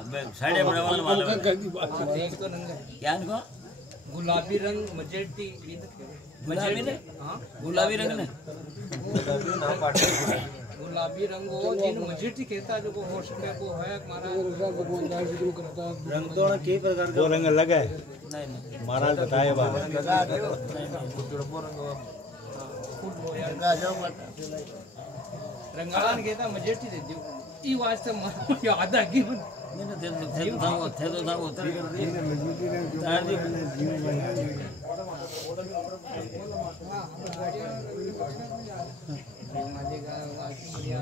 साढ़े बनावन वाला क्या इनको गुलाबी रंग मजेटी गुलाबी ने गुलाबी रंग ने गुलाबी रंग वो जिन मजेटी कहता जो वो होश में वो है हमारा रंग तो कई प्रकार का रंग अलग है। नहीं महाराज बताए बात रंगाला ने कहता मजेटी दे दो ई वास्ते याद आ गई नहीं थे तो था उतर कर दी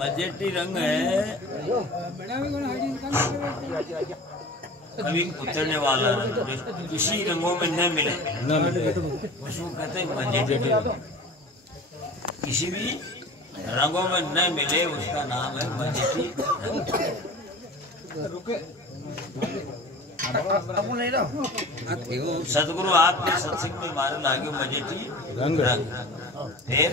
मजेटी रंग है कभी उतरने वाला रंग किसी रंगों में न मिले उसको कहते हैं मजेटी। किसी भी रंगों में न मिले उसका नाम है मजेटी सदगुरु आपके सत्संग में मारे लागे मजेटी रंग फिर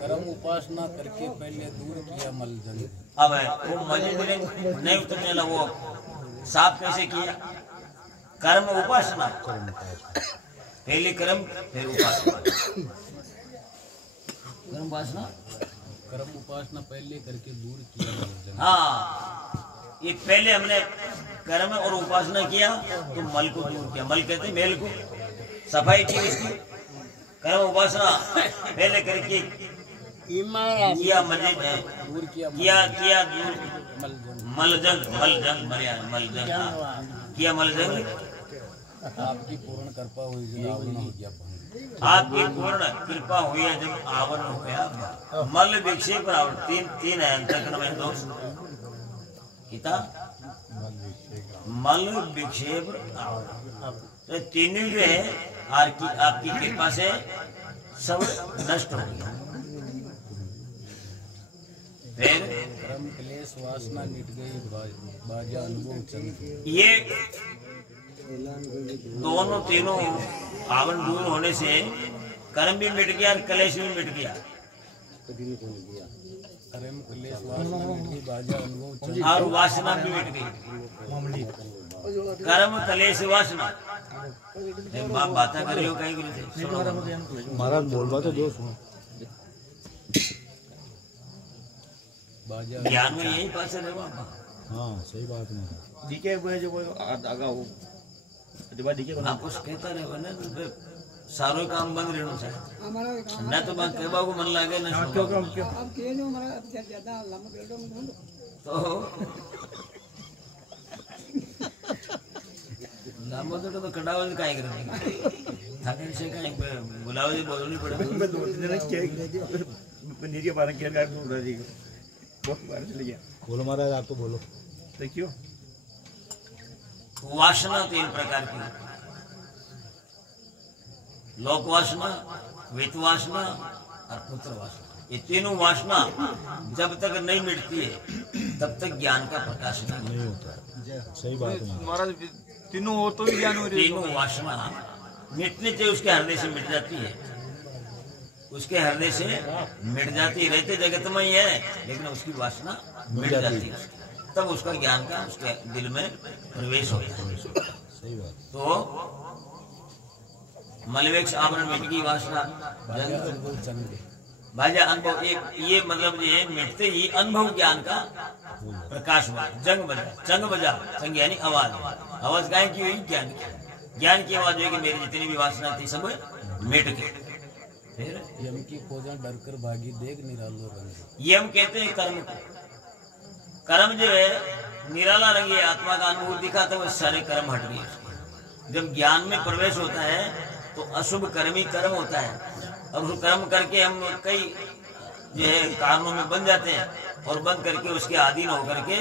कर्म उपासना करके पहले दूर किया मलजल। अब है वो मजेटी रंग नहीं उतरने लगा वो साफ कैसे किया? कर्म उपासना पहले कर्म फिर उपासना कर्म उपासना पहले करके दूर किया मलजल। हाँ ये पहले हमने कर्म और उपासना किया तो मल को दूर किया। मल कहते हैं मेल को सफाई की इसकी। कर्म उपासना पहले करके किया दूर किया दूर मलजंग किया मलजंग। आपकी पूर्ण कृपा हुई जब आवरण हो गया भंग। आपकी पूर्ण कृपा हुई है जब आवरण हो गया। मल विक्षेप आवरण तीन है अंतःकरण में दोष किता मल विक्षेप तो तीनों जो है आपकी कृपा से सब नष्ट हो गया। फिर कर्म क्लेश वासना मिट गई बाजा अनुभव चंद। ये दोनों तीनों आवरण दूर होने से कर्म भी मिट गया और क्लेश भी मिट गया। कर्म क्लेश वासना मिट गई बाजा अनुभव चंद। और वासना भी मिट गई। कर्म क्लेश वासना बात बातें कर रही हो कहीं महाराज बोलवा तो दो सुनो। ज्ञान में यही पास है। हाँ सही बात नहीं दिखे हुए जो आगा हो आप कुछ कहता रहे ना सारो काम बंद रहना चाहिए न तो बात कहवा को मन लागे ना तो लांबो तो कटावा का ही करेंगे थाने से का बुलावे बोलनी पड़ेगी। पनीर के बारे में क्या बोल रहा जी बहुत बार चले गया। बोलो महाराज आप तो बोलो। तो क्यों वासना तीन प्रकार की लोक वासना वित्त वासना और पुत्र वासना। ये तीनों वासना जब तक नहीं मिटती है तब तक ज्ञान का प्रकाश नहीं होता। सही बात है महाराज तीनों हो तो ही ज्ञान हो रही है। तीनों वासना मिटने से उसके हृदय से मिट जाती है। उसके हृदय से मिट जाती रहते जगत में ही है लेकिन उसकी वासना मिट जाती है तब उसका ज्ञान का उसके दिल में प्रवेश होता है। सही बात। तो मलवेक्ष आवरण मिट गई वासना भाजा अनुभव एक ये मतलब ये मिटते ही अनुभव ज्ञान का प्रकाश हुआ। जंग बजा जंग यानी आवाज गाय की हुई ज्ञान की आवाज हुई कि मेरी जितनी भी वासना थी सब मिट गई। फिर यम की खोजा डर कर भागी देख निरालो रंग। यम कहते हैं कर्म को। कर्म जो है निराला रंग है आत्मा का अनुभव दिखाता है वो सारे कर्म हट गए। जब ज्ञान में प्रवेश होता है तो अशुभ कर्म ही कर्म होता है और उस कर्म करके हम कई जो है कारणों में बन जाते हैं और बंद करके उसके अधीन होकर के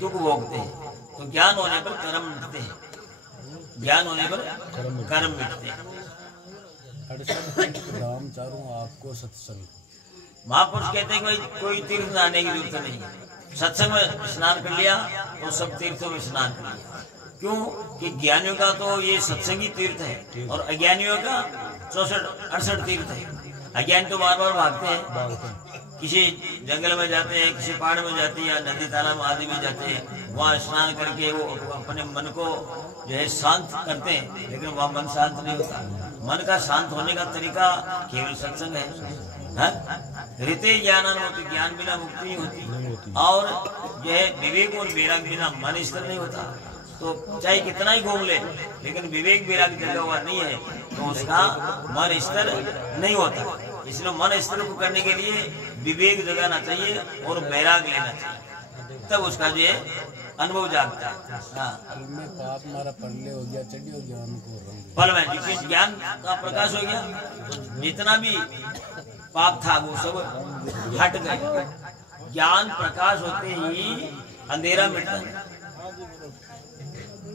दुख भोगते हैं। तो ज्ञान होने पर कर्म मिटते हैं। ज्ञान होने पर कर्म मिटते हैं। राम चारों आपको सत्संग। महापुरुष कहते हैं कि कोई तीर्थ जाने की जरूरत नहीं है। सत्संग में स्नान कर लिया तो सब तीर्थों में स्नान कर लिया। क्यों कि ज्ञानियों का तो ये सत्संगी तीर्थ है और अज्ञानियों का 64-68 तीर्थ है। अज्ञानी तो बार बार भागते हैं किसी जंगल में जाते हैं, किसी पहाड़ में जाते हैं या नदी तालाब आदि में जाते हैं, वहाँ स्नान करके वो अपने मन को जो है शांत करते हैं, लेकिन वहाँ मन शांत नहीं होता। मन का शांत होने का तरीका केवल सत्संग है। रीते ज्ञान होती, ज्ञान बिना मुक्ति नहीं होती। और जो है विवेक और वैराग बिना मन स्थिर नहीं होता। तो चाहे कितना ही घूम ले, लेकिन विवेक वैराग जगा हुआ नहीं है तो उसका मन स्थिर नहीं होता। इसलिए मन स्थिर को करने के लिए विवेक जगाना चाहिए और वैराग लेना चाहिए, तब उसका जो है अनुभव जागता है। हाँ, में पाप मारा पल्ले हो गया, चढ़ी हो गया, उनको पल में जिस ज्ञान का प्रकाश हो गया, जितना भी पाप था वो सब हट गए। ज्ञान प्रकाश होते ही अंधेरा मिटता है।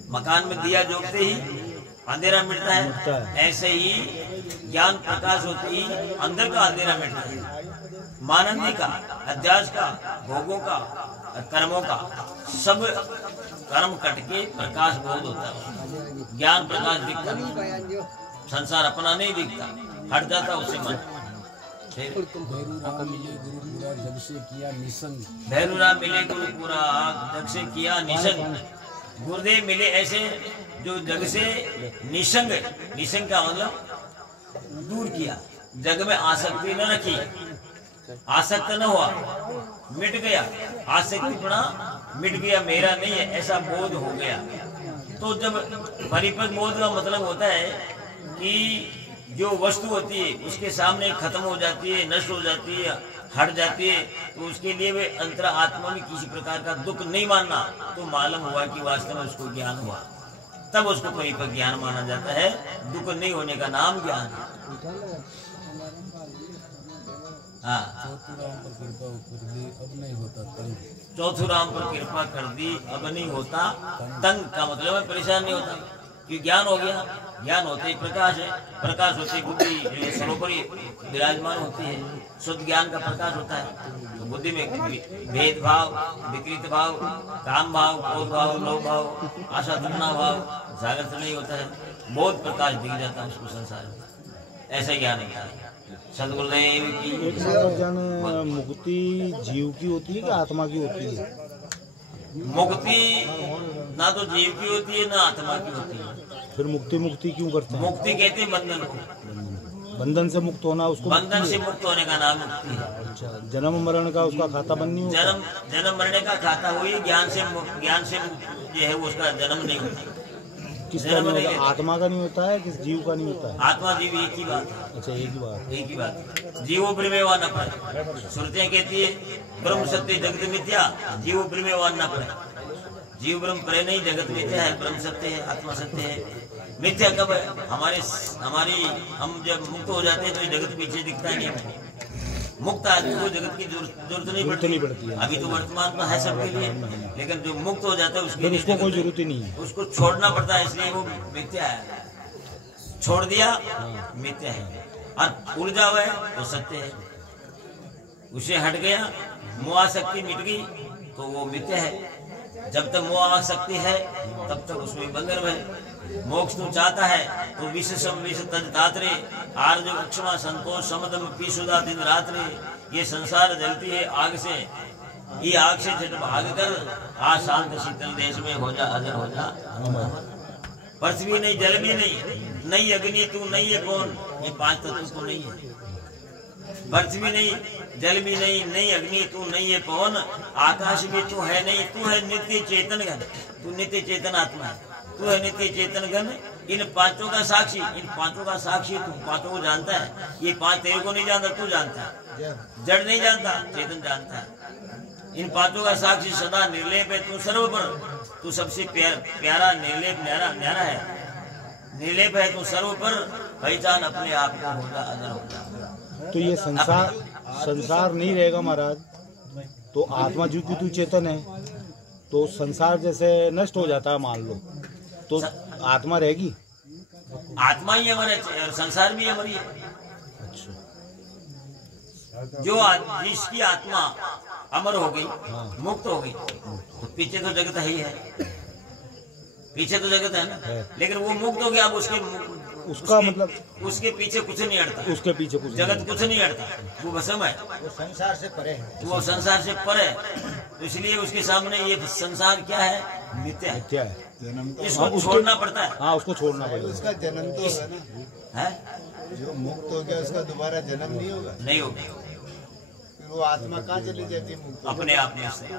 मकान में दिया जोड़ते ही अंधेरा मिटता है, ऐसे ही ज्ञान प्रकाश होते ही अंदर का अंधेरा मिटता है। मानंदी का, अध्यास का, भोगों का, कर्मों का सब कर्म कट के प्रकाश बोध होता है। ज्ञान प्रकाश दिखता है, संसार अपना नहीं दिखता, हट जाता उससे मन। भैरूराम मिले गुरु पूरा जग से किया निसंग। भैरूराम मिले गुरु पूरा जग से किया निसंग। गुरुदेव मिले ऐसे जो जग से निसंग, निसंग का मतलब दूर किया, जग में आसक्ति न रखी, आसक्त न हुआ, मिट गया आसक्तिपना, मिट गया, मेरा नहीं है ऐसा बोध हो गया। तो जब परिपक्व बोध का मतलब होता है कि जो वस्तु होती है उसके सामने खत्म हो जाती है, नष्ट हो जाती है, हट जाती है, तो उसके लिए वे अंतर आत्मा में किसी प्रकार का दुख नहीं मानना, तो मालूम हुआ कि वास्तव में उसको ज्ञान हुआ, तब उसको परिपक्व ज्ञान माना जाता है। दुख नहीं होने का नाम ज्ञान है। हाँ, चौथुराम पर कृपा कर दी, अब नहीं होता तंग। चौथुराम पर कृपा कर दी, अब नहीं होता तंग का मतलब है परेशान नहीं होता, कि ज्ञान हो गया। ज्ञान होते ही प्रकाश है, प्रकाश होते ही बुद्धि जो है सर्वोपरि विराजमान होती है, शुद्ध ज्ञान का प्रकाश होता है। तो बुद्धि में भेदभाव, विकृत भाव, काम भाव, क्रोध भाव, लोभ भाव, आशा तृष्णा भाव जागृत नहीं होता है, बहुत प्रकाश दिख जाता है उसको संसार में। ऐसा ज्ञान होता है। सदगुरुदेव की एक संगत जाने मुक्ति जीव की होती है कि आत्मा की होती है? मुक्ति ना तो जीव की होती है ना आत्मा की होती है। फिर मुक्ति मुक्ति क्यों करते हैं? मुक्ति कहते हैं बंधन को। बंधन से मुक्त होना उसको बंधन से मुक्त होने का नाम मुक्ति है। अच्छा, जन्म मरण का उसका खाता बंद नहीं होता? जन्म मरने का खाता हुई, ज्ञान से जो है वो उसका जन्म नहीं होता। किस का नहीं होता? आत्मा का नहीं होता है, किस जीव का नहीं होता है? आत्मा जीव एक ही बात है। अच्छा, एक ही बात। एक ही बात। जीवो ब्रह्मेवा न पर, श्रुतियां कहती है ब्रह्म सत्य जगत मिथ्या, जीवो ब्रह्मेवा न पर। जीव ब्रह्म परे नहीं, जगत मिथ्या है, ब्रह्म सत्य है, आत्मा सत्य है। मिथ्या कब है? हमारी हम जब मुक्त हो जाते हैं तो जगत पीछे दिखता नहीं है। मुक्त आदमी को जगत की जरूरत नहीं पड़ती है। अभी तो वर्तमान में है सबके लिए, लेकिन जो मुक्त हो जाता है उसके लिए उसको कोई जरूरत ही नहीं है, उसको छोड़ना पड़ता है, इसलिए वो मिथ्या है। छोड़ दिया मिथ्या है, और उड़ जावे तो सत्य है। उसे हट गया, मोहाशक्ति मिट गई तो वो मिथ्या है। जब तक मोहाशक्ति है तब तक उसमें बंधन है। मोक्ष तू चाहता है तो विष तज दात्रे, आर्ज अक्षमा संतोष समदम पीसुदा दिन रात्रि। ये संसार जलती है आग से, ये आग से झट भाग कर आ शांत शीतल देश में हो जा, हाजिर हो जा। पृथ्वी नहीं, जल भी नहीं, नहीं अग्नि तू नहीं है कौन, ये पांच तत्व तो नहीं है। पृथ्वी नहीं, जल भी नहीं, नहीं अग्नि तू नहीं है पवन, आकाश भी तू है नहीं, तू है नित्य चेतन घन, तू नित्य चेतन आत्मा है, तू है नित्य चेतन घन। इन पांचों का साक्षी, इन पांचों का साक्षी तू पांचों को जानता है। ये पांच तेरे को नहीं जानता, तू जानता है। जड़ नहीं जानता, चेतन जानता है। इन पांचों का साक्षी सदा निर्लेप है, तू सर्व पर, तू सबसे प्यारा निर्लेप न्यारा है। निर्लेप है तू सर्व पर, पहचान अपने आप को, हो जा, अजर हो जा। तो ये संसार नहीं रहेगा महाराज, तो आत्मा जीव की तू चेतन है, तो संसार जैसे नष्ट हो जाता है मान लो, तो आत्मा रहेगी? आत्मा ही अमर है और संसार भी अमर ही है। अच्छा, जो जिसकी आत्मा अमर हो गई, मुक्त हो गई, तो पीछे तो जगत ही है, पीछे तो जगत है ना, लेकिन वो मुक्त हो गया। अब उसका मतलब उसके पीछे कुछ नहीं हटता, उसके पीछे कुछ जगत कुछ नहीं हटता, वो भस्म है, वो संसार से परे है। वो संसार से परे है। तो इसलिए उसके सामने ये संसार क्या है? मिथ्या है। क्या है? जन्म तो इसको छोड़ना पड़ता है। हाँ, उसको छोड़ना पड़ेगा। उसका जन्म तो होगा ना, है? जो मुक्त हो गया उसका दोबारा जन्म नहीं होगा। नहीं होगा, फिर वो आत्मा कहाँ चली जाती है मुक्त? अपने आप में स्थिर,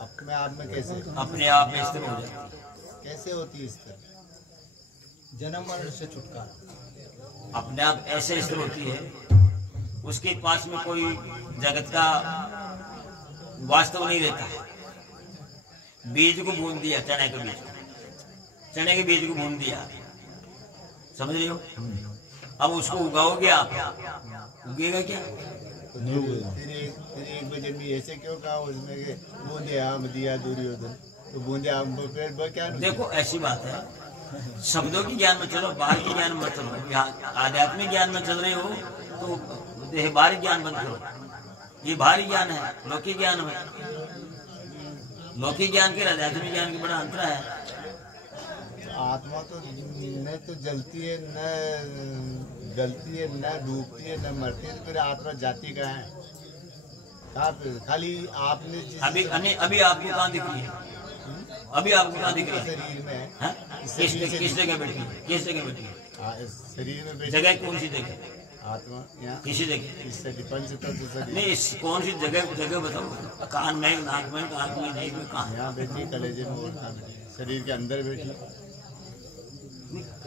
अपने आप में कैसे अपने आप में स्थिर हो जाती है। कैसे होती है इस तरह? जन्म मरण से छुटकारा। अपने आप ऐसे स्थिर होती है, उसके पास में कोई जगत का वास्तव नहीं रहता है। बीज को बूंद दिया, चने के बीज को, चने के बीज को बूंद दिया, समझ रहे हो? अब उसको उगाओगे आप, उगेगा क्या? फिर एक वजन भी ऐसे क्यों कहा उसमें कि बूंदे आम दिया दुर्योधन, तो बूंदे आम फिर क्या? देखो ऐसी बात है, शब्दों की ज्ञान में चलो, बाहर की ज्ञान में चलो। आध्यात्मिक ज्ञान में चल रहे हो तो बाहरी ज्ञान बंद करो। ये बाहरी ज्ञान है, लौकिक ज्ञान है। लौकिक ज्ञान के आध्यात्मिक ज्ञान के बड़ा अंतर है। आत्मा तो न तो जलती है, न गलती है, न डूबती है, न मरती है, तो फिर आत्मा जाती कहाँ है? खाली आपने अभी आपको कहाँ दिख रही है? अभी आपको कहाँ दिख रही है? शरीर में हाँ? किस जगह बैठी है? किस जगह बैठी है? शरीर में जगह कौन सी जगह? आत्मा यहाँ किसी जगह पंच तत्व शरीर नहीं, कौन सी जगह बताओ? कान में, नाक में, आँख में, जीभ में, कहाँ? यहाँ बैठी, कलेजे में, और कहाँ बैठी? शरीर के अंदर बैठी।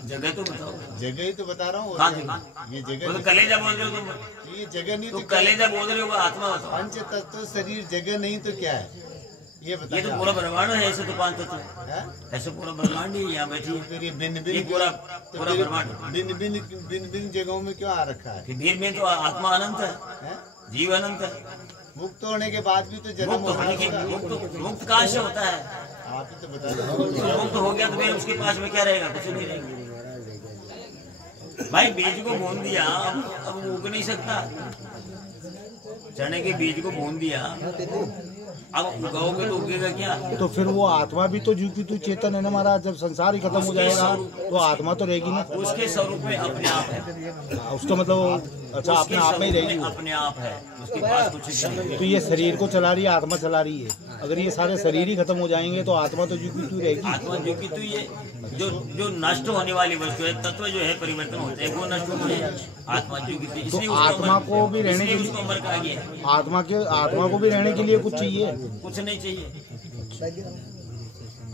जगह तो बताओ। जगह ही तो बता रहा हूँ। कहाँ ये जगह तो कलेजा बोल रहे हो तुम? ये जगह नहीं तो तो कलेजा बोल रहे हो, आत्मा बताओ। पंच तत्व शरीर जगह नहीं तो क्या है? ये ये तो पूरा ब्रह्मांड है, ऐसे तो पांच तत्व है। ऐसे पूरा ब्रह्मांड ही यहाँ बैठी है। फिर ये भिन्न ये भिन्न पूरा ब्रह्मांड। भिन्न जगहों में क्यों आ रखा है? भीड़ में तो आत्मा अनंत है, हैं? जीव अनंत है। मुक्त होने के बाद भी तो जन्म मुक्त होने की मुक्त कहाँ से होता है? आप ही तो बता रहे हो। मुक्त हो गया तो फिर उसके पास में क्या रहेगा? कुछ नहीं रहेगा। भाई बीज को बूंद दिया, अब उग नहीं सकता। चने के बीज को बूंद दिया, अब उगाओगे तो उगेगा क्या? तो फिर वो आत्मा भी तो जीव की तू चेतन है ना महाराज। जब संसार ही खत्म हो जाएगा तो आत्मा तो रहेगी ना। उसके स्वरूप में अपने आप है। उसका मतलब अच्छा अपने आप में ही रहेगी वो। अपने आप है, उसके पास कुछ नहीं है। तो ये शरीर को चला रही है, आत्मा चला रही है। अगर ये सारे शरीर ही खत्म हो जाएंगे तो आत्मा तो जीव की तू रहेगी। आत्मा जो की तो ये जो नष्ट होने वाली वस्तु है, तत्व जो है परिवर्तन होते हैं, वो नष्ट होते हैं। आत्मा जो की इसलिए तो आत्मा को भी रहने के लिए उसको अमर कहा गया है। आत्मा को भी रहने के लिए कुछ चाहिए? कुछ नहीं चाहिए।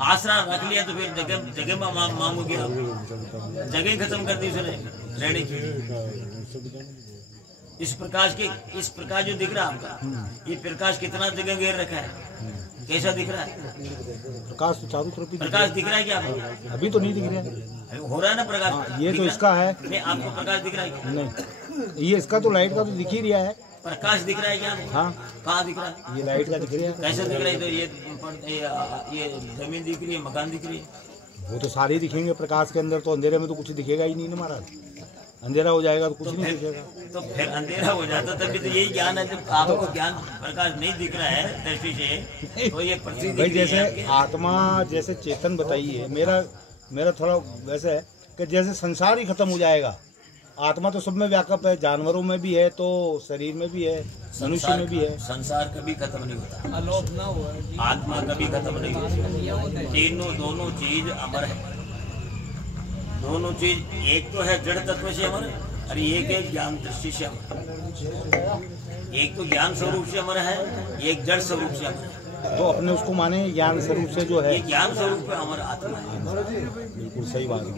आसरा रख लिया तो फिर जगह मांगोगे आप? जगह खत्म कर दी उसने रहने की। इस प्रकाश जो दिख रहा है आपका, ये प्रकाश कितना जगह घेर रखा है? कैसा दिख रहा है? प्रकाश तो चारों तरफ ही प्रकाश दिख रहा है क्या आपको? अभी तो नहीं दिख रहा है। हो रहा है ना प्रकाश? ये दिख तो रहा इसका है। नहीं, आपको प्रकाश दिख रहा है क्या? नहीं, ये इसका तो लाइट का तो दिख ही रहा है। प्रकाश दिख रहा है क्या आपको? हाँ, कहाँ दिख रहा है? ये लाइट का दिख रहा है। कैसे दिख रहा है? तो ये जमीन दिख रही है, मकान दिख रही है। वो तो सारे दिखेंगे प्रकाश के अंदर। तो अंधेरे में तो कुछ दिखेगा ही नहीं ना महाराज। अंधेरा हो जाएगा तो कुछ नहीं दिखेगा। तो फिर अंधेरा हो जाता तभी तो यही ज्ञान है। जब आपको ज्ञान प्रकाश नहीं दिख रहा है दृष्टि से, तो ये प्रतीति भाई जैसे आत्मा जैसे चेतन बताई है, मेरा थोड़ा वैसे है कि जैसे संसार ही खत्म हो जाएगा, आत्मा तो सब में व्यापक है, जानवरों में भी है, तो शरीर में भी है, मनुष्य में भी है। संसार कभी खत्म नहीं होता, अलोप ना हुआ। आत्मा कभी खत्म नहीं होती। दोनों चीज अमर है। दोनों चीज, एक तो है जड़ तत्व से अमर और एक है ज्ञान दृष्टि से अमर। एक तो ज्ञान स्वरूप से अमर है, एक जड़ स्वरूप से अमर है। तो अपने उसको माने ज्ञान स्वरूप से जो है, ये ज्ञान स्वरूप पे अमर आत्मा है। बिल्कुल सही बात है।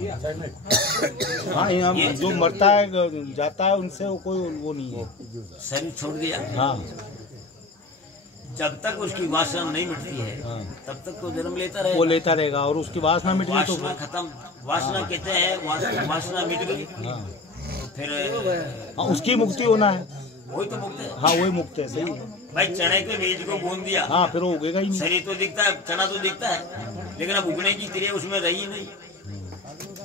हाँ, ये जो मरता है जाता है उनसे वो कोई वो नहीं है। शरीर छोड़ दिया, हाँ, जब तक उसकी वासना नहीं मिटती है तब तक तो जन्म लेता वो रहेगा। लेता रहेगा। और उसकी वासना मिट गई तो वासना खत्म, वासना कहते हैं वासना मिट गई हाँ, फिर हाँ, उसकी मुक्ति होना है। वही तो मुक्त है। हाँ, वही मुक्त है। सही है। भाई चने के बीज को बूंद दिया, हाँ, फिर वो उगेगा ही नहीं। शरीर तो दिखता है, चना तो दिखता है, लेकिन अब उगने की क्रिया उसमें रही नहीं।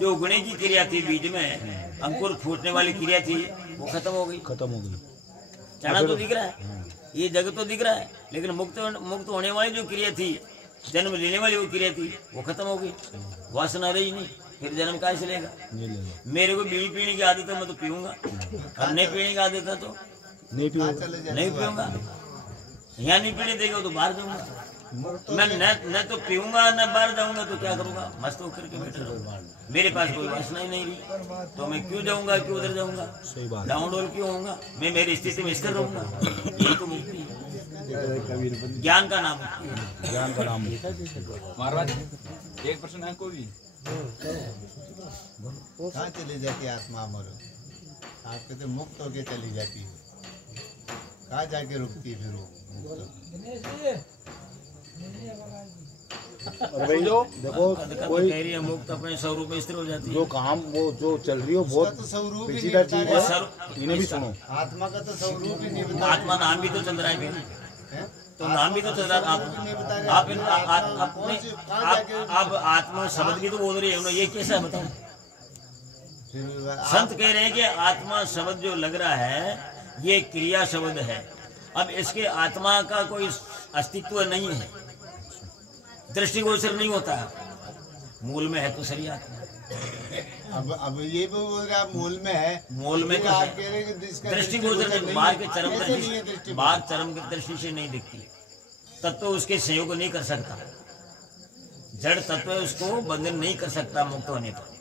जो उगने की क्रिया थी बीज में, अंकुर फूटने वाली क्रिया थी, वो खत्म हो गई। खत्म हो गई। चना तो दिख रहा है, ये जगत तो दिख रहा है, लेकिन मुक्त होने वाली जो क्रिया थी, जन्म लेने वाली वो क्रिया थी वो खत्म हो गई, वासना रही नहीं, फिर जन्म कहाँ से लेगा। मेरे को बीड़ी पीने की आदत है मैं तो पीऊंगा, और नहीं पीने की आदत है तो नहीं पीऊंगा, नहीं पीऊंगा। यहाँ नहीं पीने देगा तो बाहर जाऊंगा, मैं न तो पीऊंगा न बाहर जाऊंगा तो क्या करूंगा, मस्त होकर के बैठा रहूंगा। मेरे पास कोई वासना ही नहीं रही तो मैं क्यों जाऊंगा, क्यों उधर जाऊंगा, डाउन डोल क्यों होऊंगा, मैं मेरी स्थिति में स्थिर रहूंगा। यही तो मुक्ति है, ज्ञान का नाम मुक्ति है, ज्ञान का नाम। महाराज एक प्रश्न है कोई कहाँ चली जाती है आत्मा अमर, आप कहते मुक्त होके चली जाती है, कहाँ जाके रुकती है फिर वो मुक्त? और भाई देखो कोई कह रही है मुक्त अपने स्वरूप में स्थिर हो जाती है। जो काम वो जो चल रही हो उसका बहुत तो स्वरूप ही नहीं पेचीदा बता चीज रहा है, इन्हें भी सुनो। आत्मा का तो स्वरूप ही नहीं बता आत्मा नाम भी तो चल रहा है फिर, है? तो नाम भी तो चल रहा है। आप आत्मा शब्द भी तो बोल रही है, ये कैसा बताओ। फिर संत कह रहे हैं कि आत्मा शब्द जो लग रहा है ये क्रिया शब्द है, अब इसके आत्मा का कोई अस्तित्व नहीं है, दृष्टिगोचर नहीं होता, मूल में है तो सही आत्मा। अब ये भी बोल रहे आप मूल में है, मूल में तो आप है, कह रहे हैं कि इसका दृष्टिगोचर नहीं, नहीं बाहर है। के चरम कैसे नहीं है दृष्टि, दृष्टिगोचर? बाहर चरम की दृष्टि से नहीं दिखती, तत्व उसके सहयोग नहीं कर सकता, जड़ तत्व उसको बंधन नहीं कर सकता मुक्त होने पर।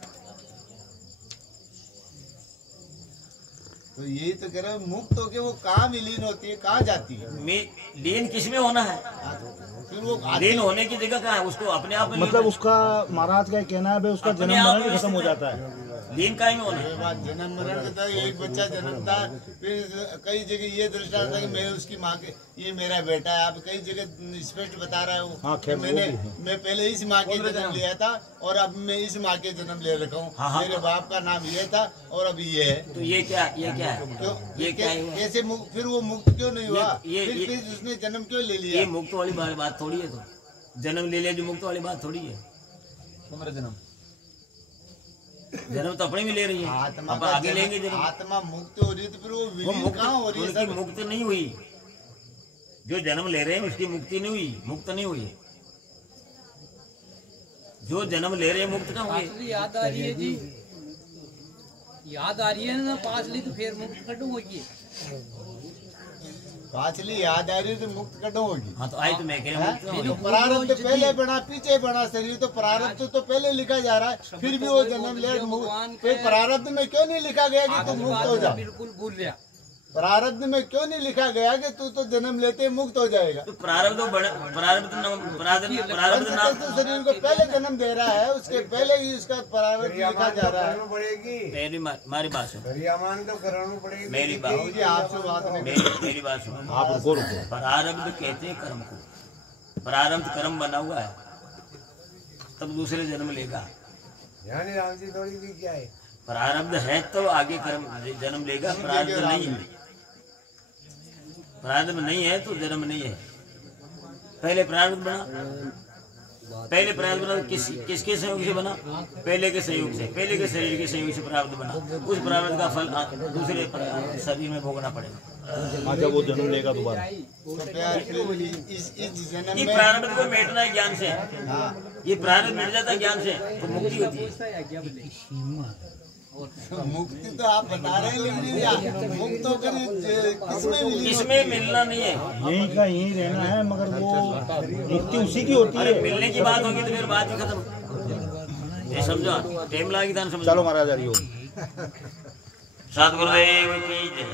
तो यही तो कह रहे हो, मुक्त होके वो कहाँ विलीन होती है, कहाँ जाती है? लीन किस में होना है, फिर वो लीन होने की जगह कहाँ है, उसको अपने आप में मतलब उसका महाराज का कहना है भाई उसका अपने जन्म आप मरण में खत्म हो स्थित जाता है। लीन का ही में होना है। उसके बाद जन्म मरण का था, एक बच्चा जन्मता, फिर कई जगह ये दृष्टांत था कि मैं उसकी माँ के, ये मेरा बेटा है, अब कई जगह स्पष्ट बता रहा है वो। हाँ, खैर, वो मैंने भी है। मैं पहले इस माँ के जन्म लिया था और अब मैं इस माँ के जन्म ले रखा हूँ। हाँ, हाँ। मेरे बाप का नाम ये था और अब ये है। तो ये क्या है, क्यों ये क्या है, कैसे फिर वो मुक्त क्यों नहीं हुआ? ये- फिर उसने जन्म क्यों ले लिया? ये मुक्त वाली बात थोड़ी है, तो जन्म ले लिया जो मुक्त वाली बात थोड़ी है। तुम्हारा जन्म जन्म तो अपने भी ले रही है, आत्मा अब का आगे लेंगे जन्म। आत्मा मुक्त हो रही है तो फिर वो वो विलीन मुक्त, कहाँ हो रही है? उनकी सर? मुक्त नहीं हुई, जो जन्म ले रहे हैं उसकी मुक्ति नहीं हुई, मुक्त नहीं हुई, जो जन्म ले रहे हैं मुक्त कहाँ हुए। पासली याद आ रही है जी, याद आ रही है ना पासली, तो फिर मुक्त कटू होगी। पाछली याद आ रही है तो मुक्त कटो होगी। हाँ तो आई तो मैं कह रहा हूँ मुक्त तो नहीं हुई। प्रारब्ध पहले बना पीछे बना शरीर, तो प्रारब्ध तो पहले लिखा जा रहा है, फिर भी वो जन्म ले फिर प्रारब्ध में क्यों नहीं लिखा गया कि तू मुक्त हो जा? बिल्कुल भूल गया। प्रारब्ध में क्यों नहीं लिखा गया कि तू तो जन्म लेते मुक्त हो जाएगा? तो प्रारब्ध पंचतत्व नाम शरीर को पहले जन्म दे रहा है, उसके पहले ही उसका प्रारब्ध लिखा जा रहा है। मेरी बात सुनो, मेरी बात, जी आपसे बात नहीं मेरी बात सुनो। आप रुको रुको। प्रारब्ध कहते हैं कर्म को, प्रारब्ध कर्म बना हुआ है, तब दूसरे जन्म लेगा। राम जी थोड़ी भी क्या है, प्रारब्ध है तो आगे कर्म जन्म लेगा, प्रारब्ध नहीं है, प्रारब्ध नहीं है तो जन्म नहीं है। पहले प्रारब्ध बना, पहले प्रारब्ध बना किसके सहयोग से बना? पहले के सहयोग से, पहले के शरीर के सहयोग से प्रारब्ध बना, उस प्रारब्ध का फल दूसरे शरीर में भोगना पड़ेगा। हाँ, जब वो जन्म लेगा दोबारा। तो प्यार इस जन्म ये में प्रारब्ध को मिटना है ज्ञान से, हाँ ये प्रारब्ध मिट जाता है ज्ञान से तो मुक्ति होती है। मुक्ति तो आप बता रहे हैं, लेकिन मुक्त होकर किसमें मिली? इसमें मिलना नहीं है, यहीं का यहीं रहना है, मगर वो मुक्ति उसी की होती अरे है। मिलने की बात होगी तो फिर बात ही खत्म। ये समझो, टाइम लागेगा समझो। चलो महाराज हरिओम। सतगुरुदेव की जय।